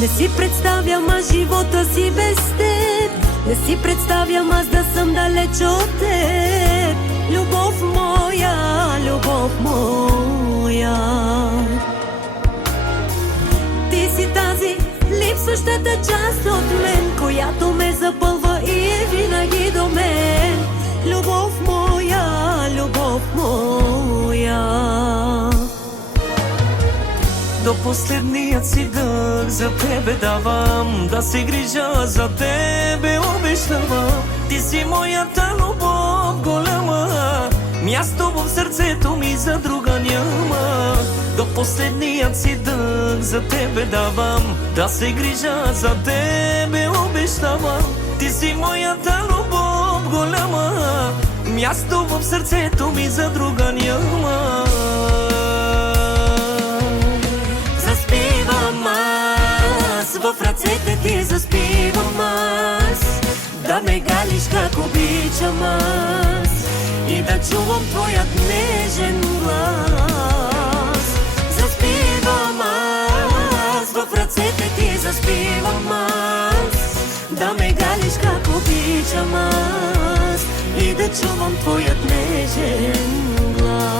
Не си представям аз живота си без теб. Не си представям аз да съм далеч от теб. Любов моя, любов моя. Ти си тази липсващата част от мен, която ме запълва и е винаги до мен. Любов моя, любов моя. До последният си дъх за тебе давам, да се грижа за тебе обещавам. Ти си моята любов голяма, място в сърцето ми за друга няма. До последният си дъх за тебе давам, да се грижа за тебе обещавам. Ти си моята любов голяма, място в сърцето ми за друга няма. В ръцете ти заспивам аз, да ме галиш как обичам аз и да чувам твоят нежен глас. Заспивам аз, в ръцете ти заспивам аз, да ме галиш как обичам аз и да чувам твоят нежен глас.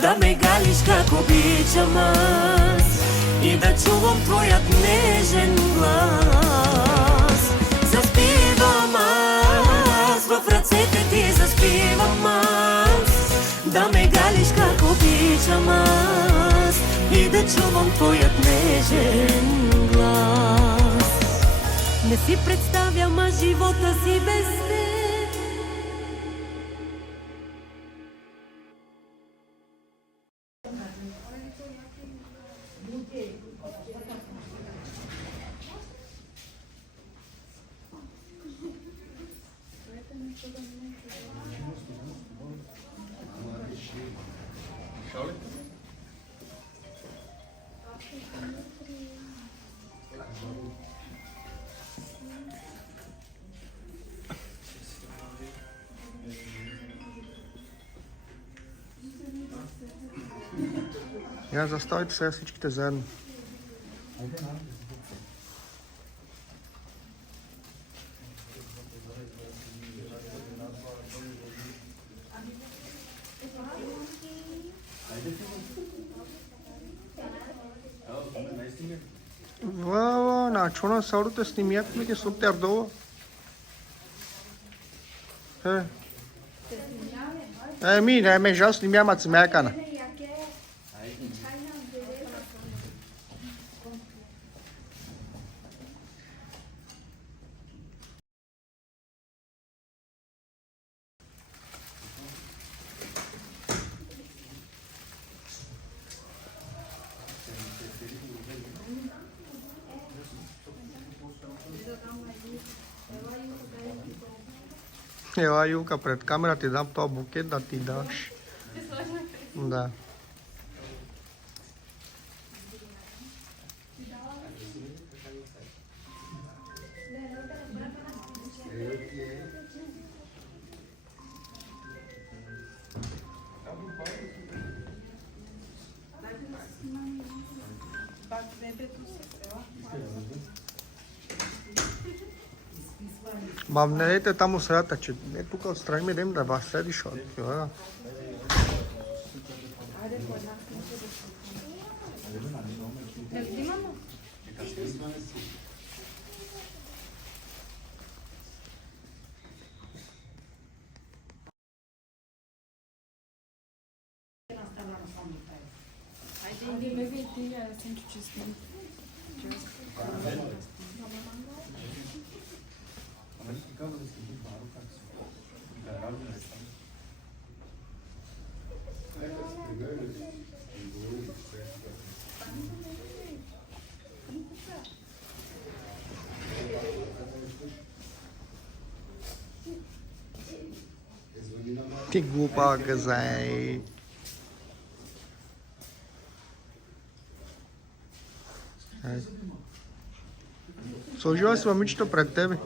Да ме галиш как обичам аз и да чувам твоят нежен глас. Заспивам аз, в ръцете ти заспивам аз, да ме галиш как обичам аз и да чувам твоят нежен глас. Не си представям аз живота си без теб. Я заставите сега всичките заедно. На чуна саурите снимят ми ги супер долу. Mi ne me žal snimjama cmekana. Ела, Юлка, пред камера ти дам този букет да ти даш. Да. Ма не дайте там у средата, че е тук отстрани ми да им да вас седиш от това. Τι глупака зай. Сложила си момичето пред тебе.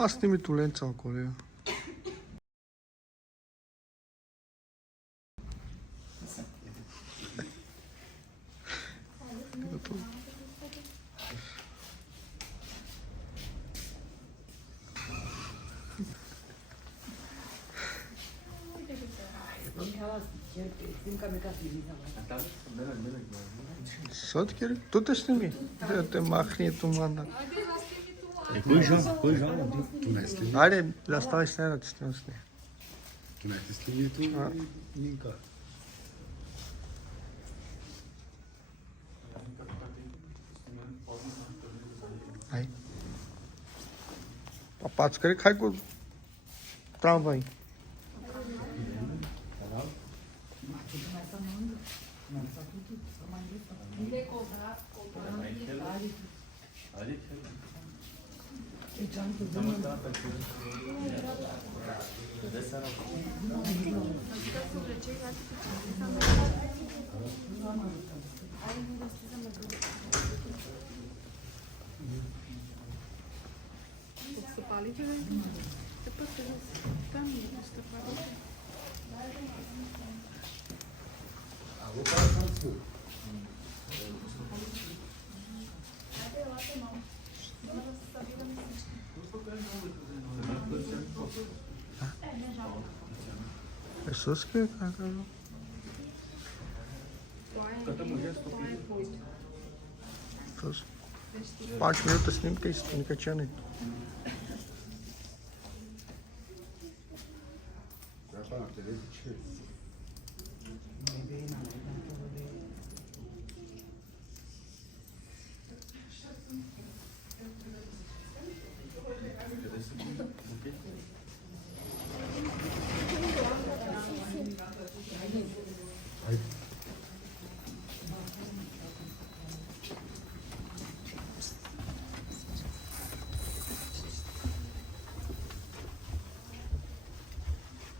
Аз сними туленца около. Сот кери? Тут сними. Да те махни тумана. Кой жал? Tu ne snimi. Ajde, da stavi snimati s njom snije. Tu ne te snimi tu Ninka. Aj. Pa packari, kaj go tramvaj. Iisus că acolo. Iisus. 5 minute snimka i snimkačany.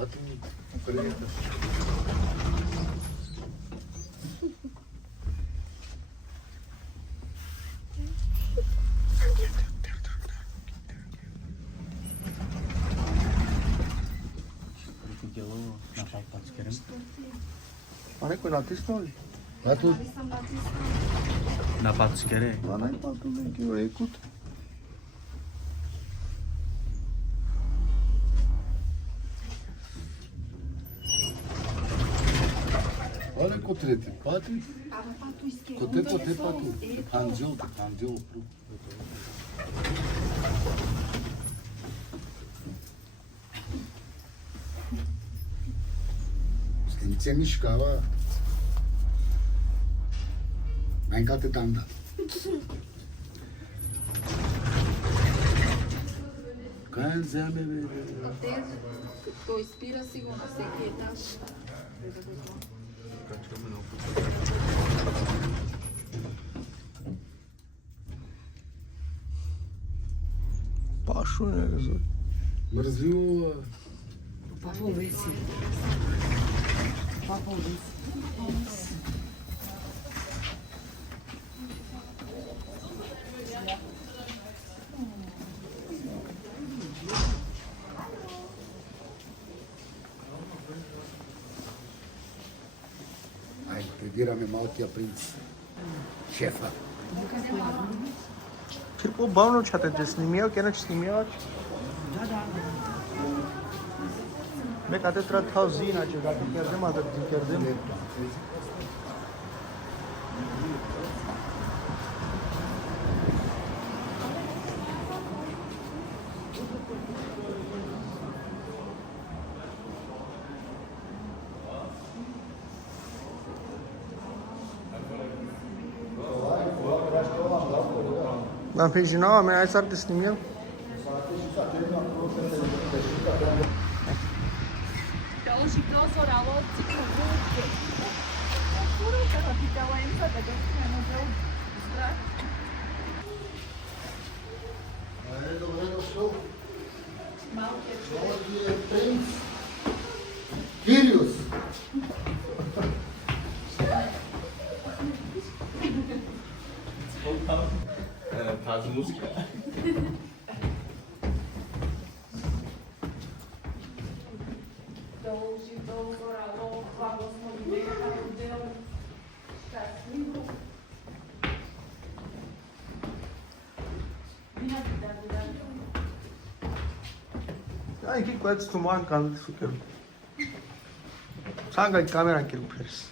A tu prijetas. A neko natisnuli? A tu Na packere. A najpal tu neki rekut. Olha com o trete, pati. Kote patu. Anđel pru. Slice miškava. Venga te tanda. Kaj je zeme, bre? To ispira sigurno, всеки етаж. Pašu ne razumije. Mrzljivo. Папа веси. Папа веси. Aj, prebirame malkija princ. Šefa. फिर वो बाउन उठाते थे स्निमिया क्या ना स्निमिया मैं कहते तेरा था जीन आज जाके कर दे मदद कर दे L-am prins din nou, am hai să te snim el. Sirius. Tarzı müzik ya. Ai que coisa tu manca no suqueiro. Sanga de câmera aqui, Pérez.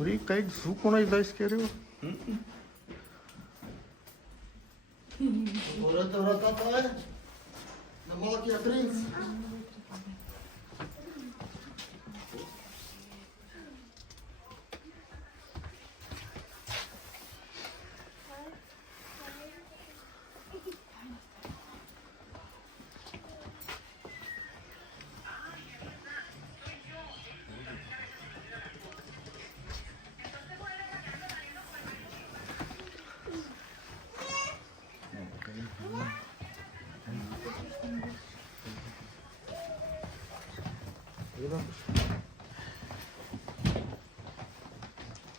Uri, cai de suco, nós dois queremos. Vrata aia? Na mala que a prins?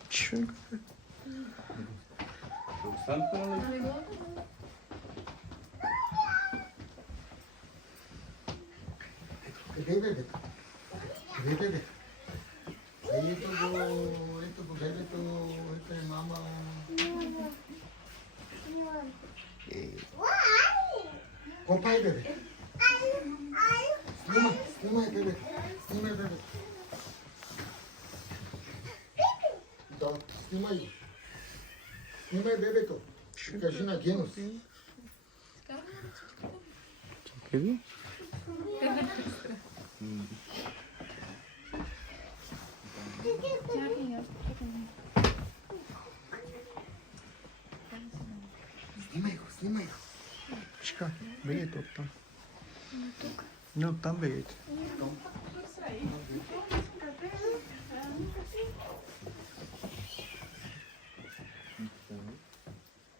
Ce? Bebe. Esto, bebe tu, esto es mama. Compai, bebe. Snima, bebe. Da, snimaj, bebe to. Kaži na genus. Vidi? Snimaj. Čekaj, bege to tam. No, tam bege.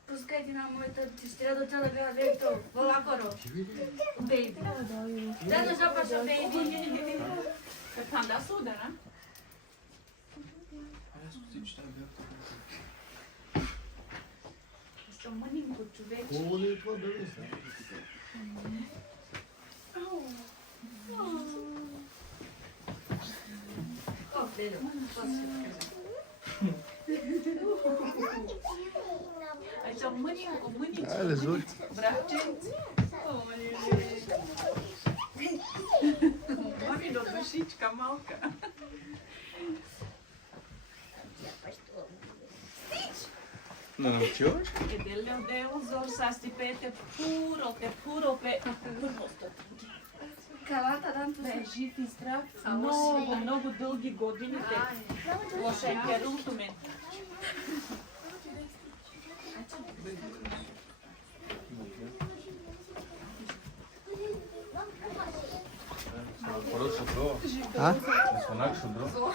Пускайте на моята сестра до да бяха вето волакоро. Бейби. Да не запаша бейби. Panda suda, né? Estou maninho com chuvete. Olha tua bebe. Oh, Pedro, posso ficar? Aí são maninho, Ah, eles hoje. bravčenci. Mami do dušička malka. Não naučio? Edelio deuzor sa stipete puro pe. Калата дам Да е жив и здрав. Много дълги години те. Лоша е керулто мен. Хорошо добро. А? Сонак добро.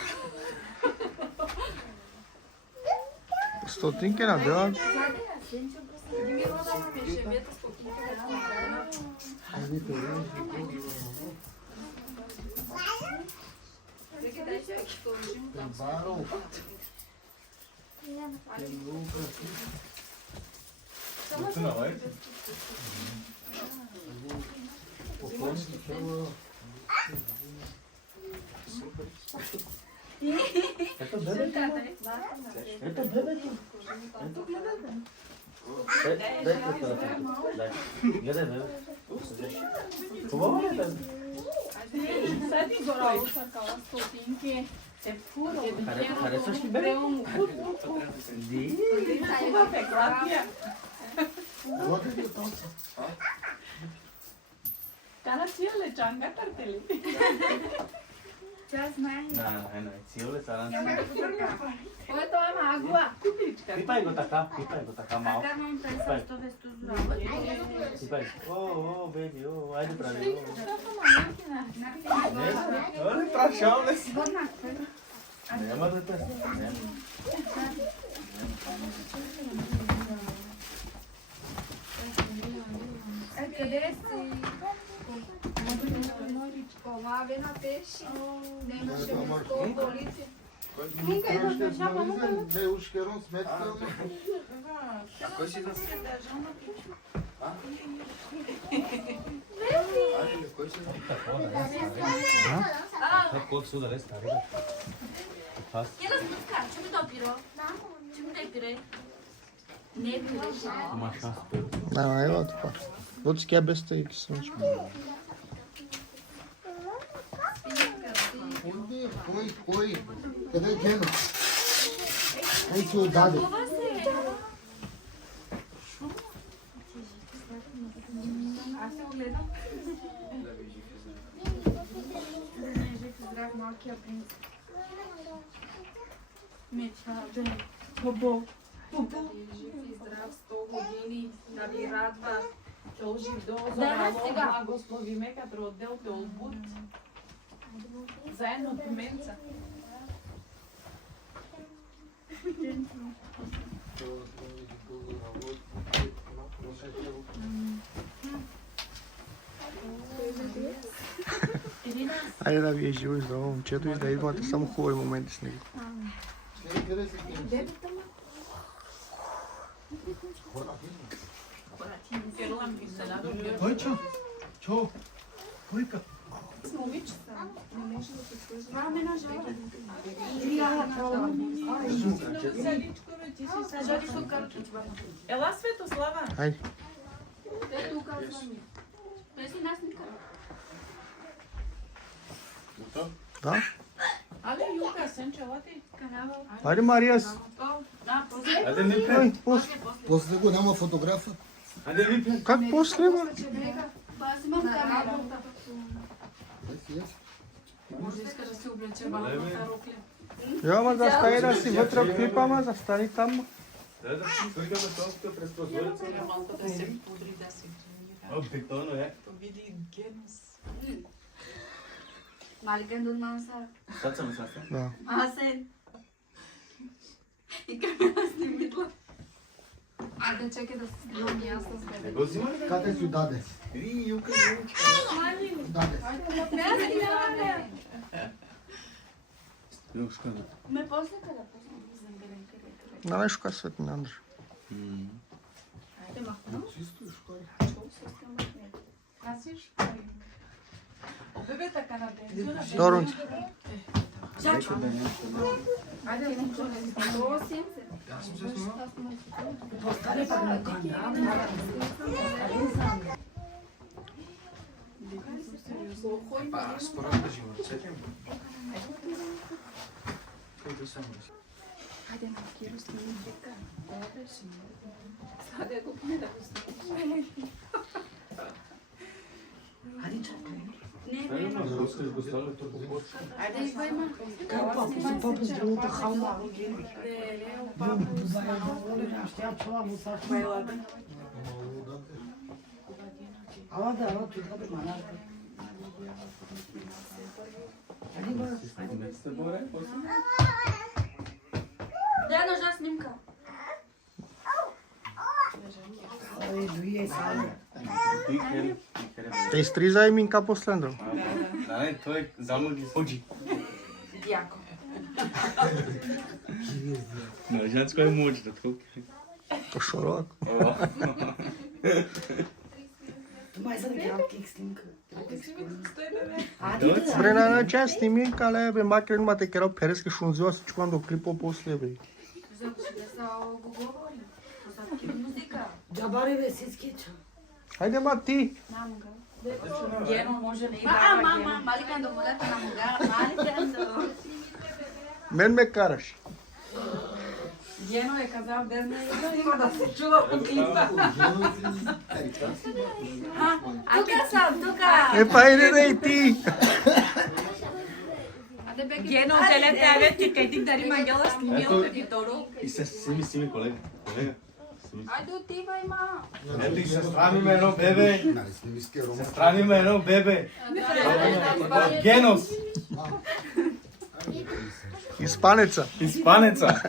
Стотинки на дела. Barou. Tu não vai? Sad Igor Ausar kao stotinke. Е фуро. Харесваш ли бе? Ди. Това е клапия. Cara țiele, ceanga tartele. Ce mai Na, țiule, țaran. Oi, toma água. Pipaj go taka mal. Acá não tem só estou vestido água. Pipaj. Oh, baby, oh, ajde pravi. Olha pra chão, né? Nema da te. Cadê esse? Lá vem na peixe. Nem no chão, bolite. Nunca ia fechar, mas nunca. Ne ușcheron smetka. Kot su da res stari. Elas não ficaram. Deixa eu me dar o piró. Deixa eu me dar o piré. Ne piré. Ima šans. Da, evo tako. Vod skje bez te, ki sem čuo. Oi. Къде е Гено? Ей си отдаде. Аз се огледам. Здрав малкия принц. Меча, да. Бобо. Жив и здрав 100 години, да ви радва. Този до Да, сега. благослови ме като родил те от Буд. Заедно от Менца. Ajde da vi je živo i zdravo momčetu i da imate samo huvoj momenti s njega. Къде си Гено? Ой, čo? Kojka? Маме на жала. Ела Светослава. Ajde. Те тук звъни. Те си насника. Da? Але Юка, Сенче, ела ти? Ajde Marijas. Да, после. Ajde mi pe. Aj, posle. После го няма фотографа. Ajde mi pe. Kak posle ba? Ба, аз имам камера. Може да искаш да си облече малката рокля. Ja, ma zastani da si вътре в клипа, застани там. Da, слагаме топка през прозореца. Малко да се пудри, да се тренира. О, бетоно е. То види генус. Мали gândul Mansar. Sad sam sasvim. Da. Asen. И камера снимитла. Айде, чекай да се снимам и аз с Ne тебе. го взима ли? Къде си даде? Ви, Юка, Даде. Не, не, Юшка, да. ме после къде? Da, nešto kaj svetni Andrej. Айде, махно. Чисто и школи. Пазиш? Обебе така на пензиона. Dobro, Чакай. Айде, О, сенце. Айде, Киро, снимай така. Саде го не да го снимаш. Айде, чакай. Не, не. Розкажи го стало, то по-бързо. Айде, извайма. Не сте горе, после? Дай ножа снимка. Ти хер. te istriza i minka posle Andrej. Da, ne, to je zamogli hođi. Дяко. No, žensko je moć da to. To šorak. Mai să ne chiar kick stincă. Bre, na čas snimim, ale be makar numai te erau pereți și un ziua să ciuam do clipo posle, bre. Започне да са го говори. Посадки музика. Джабари бе, си скича. Haide, ma, ti! Мамга. Гено може ли Мама, мали кандо, могата на мога, мали кандо. Мен ме караш. Гено е казал ден на има да се чува по клипа. Тука съм, тука! Пайде да и ти. Гено, телете авети, кай ти дари магела с милата ви торо. И се сими, колега. Колега. Айде отивай, ма! Ето и се страни ме едно бебе. Нали, снимиски Рома. Страни ме едно бебе. Генос. Испанеца. Испанеца.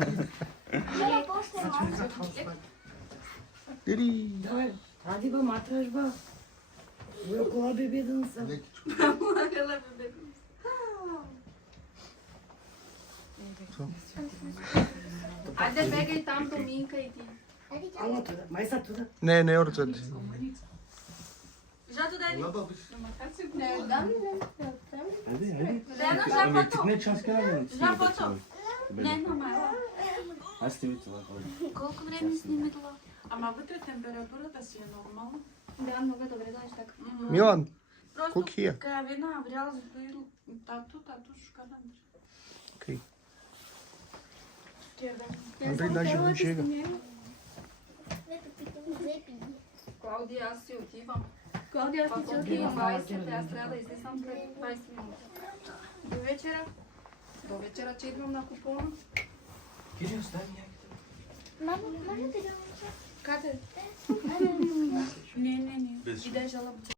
Ири. Давай, ади ба, матраш ба. Ой, около бебе да не съм. Айде бегай там до Минка и ти. Ало туда, май са туда. Не, орцете. Жато дай. Айде, айде. Дено, жа Ами фото. ти не час кара. Жа фото. Не, мама. Аз ти ви това. Колко време снима това? Ама вътре температурата си е нормална. Да, много добре, знаеш така. Милан, Просто Cook here. кавина, врял за тату шукана. окей. Андрей даже го шега. Клаудия, аз си отивам. Клаудия, аз си отивам. 20, аз трябва да излизам след 20 минути. До вечера. До вечера, че идвам на купона. Кири, остави някакъв. Къде? Не. Иде жалъбче.